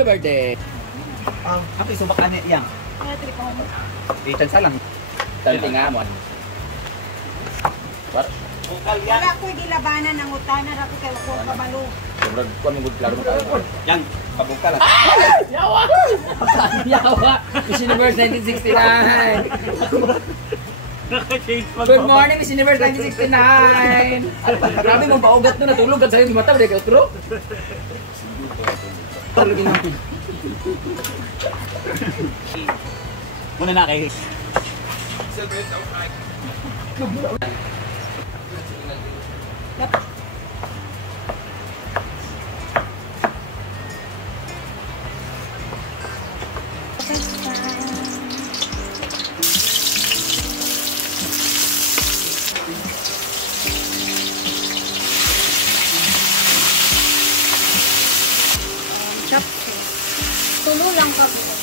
Happy birthday! Happy subak ane yang. Chance lang. Tanti nga mo. Wala ko gilabanan ng utana ra ko kay ko kabalo. Sobrang kuan mo klaro mo kayo. Yang pabuka lang. Yawa! Yawa! Miss Universe 1969! Good morning, Miss Universe 1969! Grabe mong paugat nun, natulog at sa'yo, di mata, hindi ka utro. Muna na kayo. Tulo lang ka buo.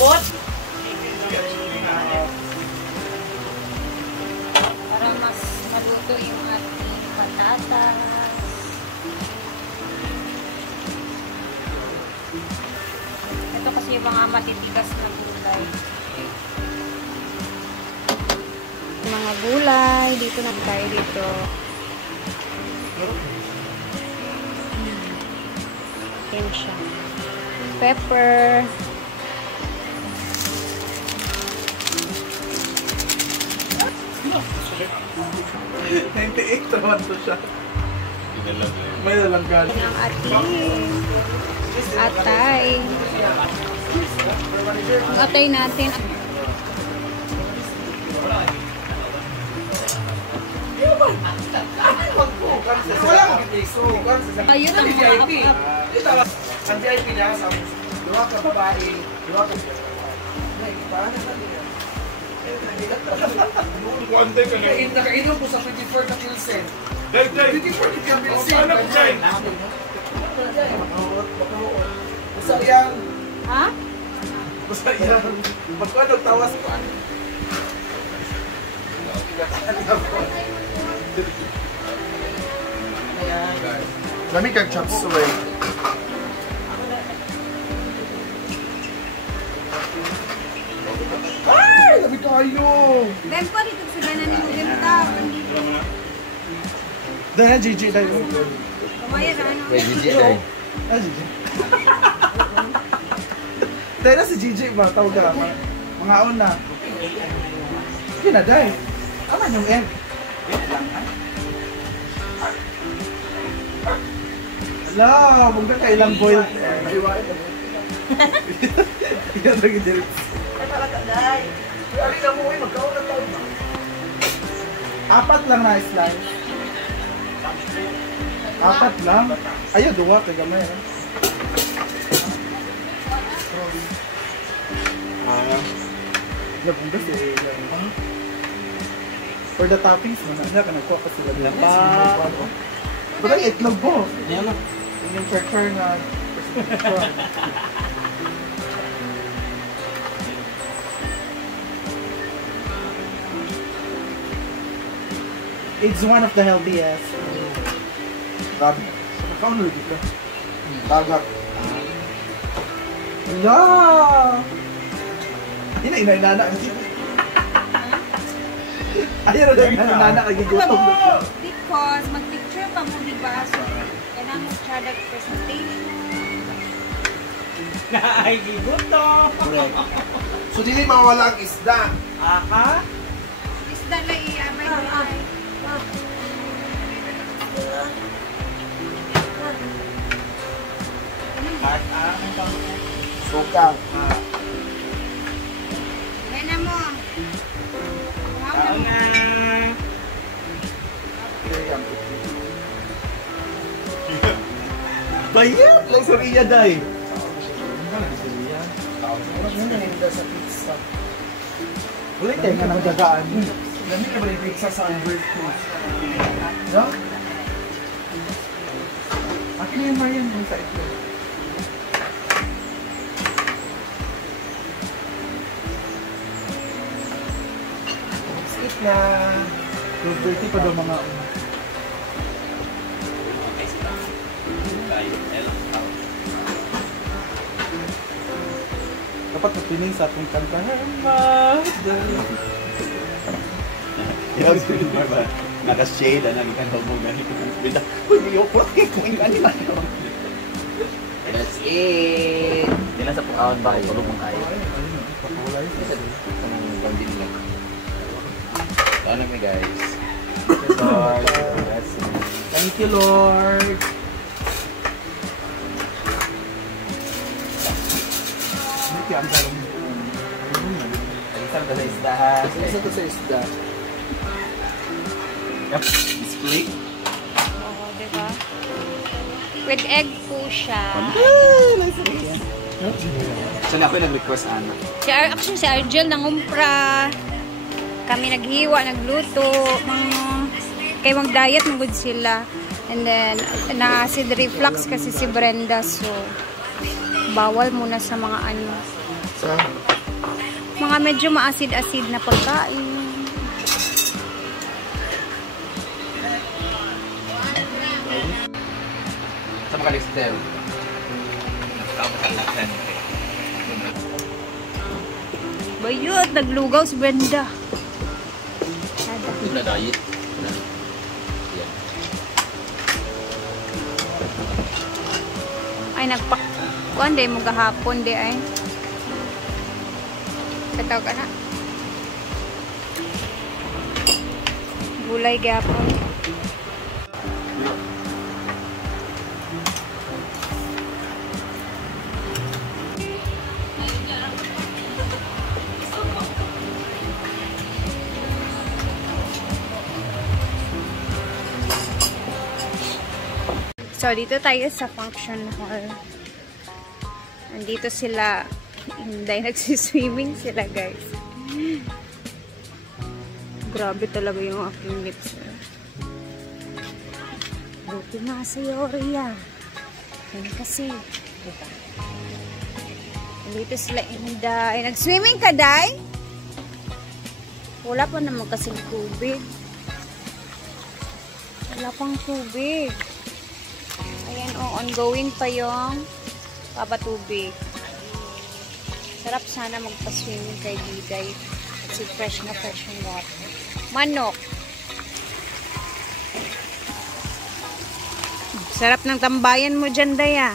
Bot! Para mas maluto yung ating patatas. Ito kasi yung mga matitigas na gulay. Mga gulay, dito na tayo dito. Yan siya. Pepper. to siya. May nalanggan. Ang ating atay. Ang atay natin. Ayun ang mga up-up. Ang VIP niya sa dua ka babae, dua ka nakainom po sa 24 na Pilsen. 24 na Pilsen. Basta yan. Ha? Basta yan. Magkano tawas ko. Lami kag chop suey. Ay! Lami kayo! Ben po dito sa ganan ni Mugenta. Dahil Gigi tayo. Kamaya na ano. Wait, Gigi tayo. Ah, Gigi. Dahil na si Gigi ba? Tawag ka. Mga una. Sige na, dahil. Aman yung end. Ala, huwag ka ilang boil. Maiwain na mo. Iyan lagi din. Ay, talaga, dahil. Alin na mo, magkaon na tayo. Apat lang na slice. Apat lang? Ayaw, duwa. Kaya gamay. Labong kasi. For the toppings, manana ka nagkuha pa sila. Pero itlog po. Ayan na. Yung pepper na. It's one of the healthiest. Grabe. Nakaon ulit ito. Tagak. Ala! Ina-ina-inana. Ayaw na inana kagigutom. Because mag-picture pa mo, diba? So, kailangan mo product presentation. Ay, gigutom! So, dili mawala ang isda. Aha! Isda na i-amay ko. Suka. Ayan na mo. Tao na! Bayan! Lang sa Ria, day. Sa pizza. Wala tayo nga nagdagaan. Lamig ka ba yung pizza sa Albert Cruz? No? Akin na yung Marian yung sa itlog. Skip na. 12:30 pa daw mga una. Dapat magpining sa atong kantahan. Naka-shade, naging mo ganit. Uy, may okra kung yung kanina. That's it. Hindi lang sa pukawan ba? Tulog mong kayo. Ano mi guys? Thank you, Lord. Ito ang dalawang. Isang ka sa isdahan. Isa to sa isda. Yep, display. Oo, diba? With egg po siya. Actually, ako yung nag-request, Ana. Actually, si Argel nangumpra. Kami naghiwa, nagluto. Kaya mag-diet ng good sila. And then, na-acid reflux kasi si Brenda. So, bawal muna sa mga ano. Sa? Mga medyo ma-acid-acid na pagkain. Sa mga listel. Bayot, naglugaw si Brenda. Yung na-diet. Ay, nagpak... Kuan, di mo gahapon, di ay. Kataw ka na. Gulay gahapon. So, dito tayo sa function hall. Nandito sila. Hindi, nagsiswimming sila, guys. Grabe talaga yung aking lips. Buti nga sa Yoria. Yan kasi. Diba? Nandito sila, Inday. Nag-swimming ka, Day? Wala pa naman kasing tubig. Wala pang tubig. Ayan, ongoing pa yung papatubig. Sarap sana magpa-swimming kay Diday. Kasi fresh na fresh yung water. Manok. Sarap ng tambayan mo dyan, Daya.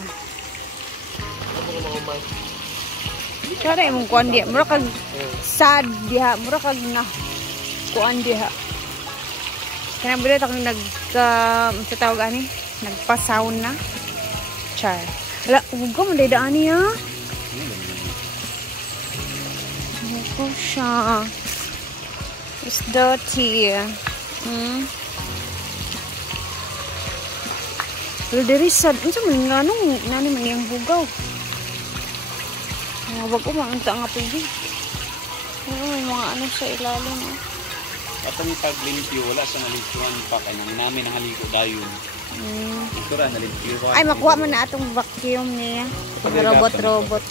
Kaya mong kuhan diha. Mura kag sad diha. Mura kag na kuhan diha. Kaya bulit akong sa tawag ani? Nagpa-sauna. Char. Wala, huwag ka mandadaan niya. Ako siya. It's dirty. Pero diri sad. Ano sa mga nani man yung bugaw. Mga bago maunta nga pwede. May mga ano sa ilalim. Atong pag-limpyo, wala sa nalimpyuhan pa. Kaya namin ang haligo dayon. Ito ra, nalimpyuhan. Ay, makuha mo na atong vacuum niya. Robot-robot.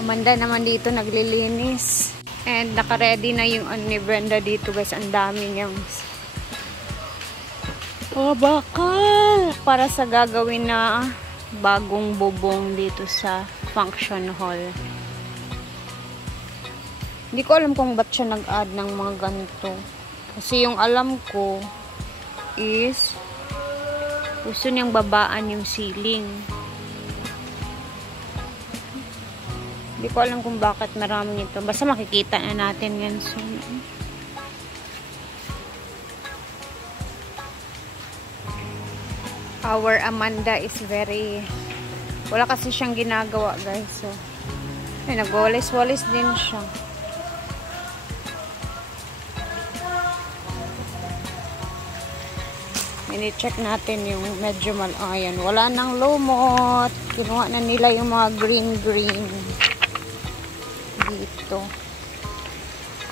Amanda naman dito naglilinis. And naka-ready na yung ni Brenda dito, guys. Ang dami niyang bakal para sa gagawin na bagong bubong dito sa function hall. Hindi ko alam kung ba't siya nag-add ng mga ganito. Kasi yung alam ko is gusto niyang babaan yung ceiling. Hindi ko alam kung bakit marami nito. Basta makikita na natin yan soon. Our Amanda is very... Wala kasi siyang ginagawa, guys. So, nagwalis-walis din siya. Ini-check natin yung medyo ayan, wala nang lumot. Kinuha na nila yung mga green-green. dito.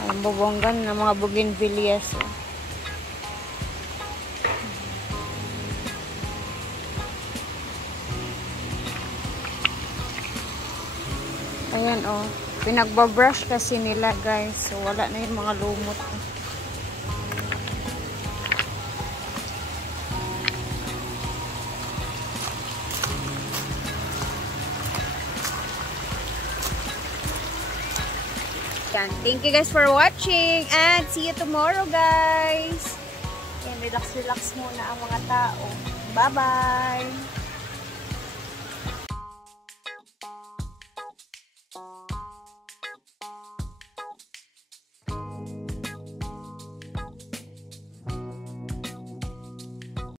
Ang bubonggan ng mga bougainvilleas. Oh. Ayan oh. Pinagbabrush kasi nila guys. So wala na yung mga lumot. Yan. Thank you guys for watching and see you tomorrow guys. Yan, relax muna ang mga tao. Bye-bye!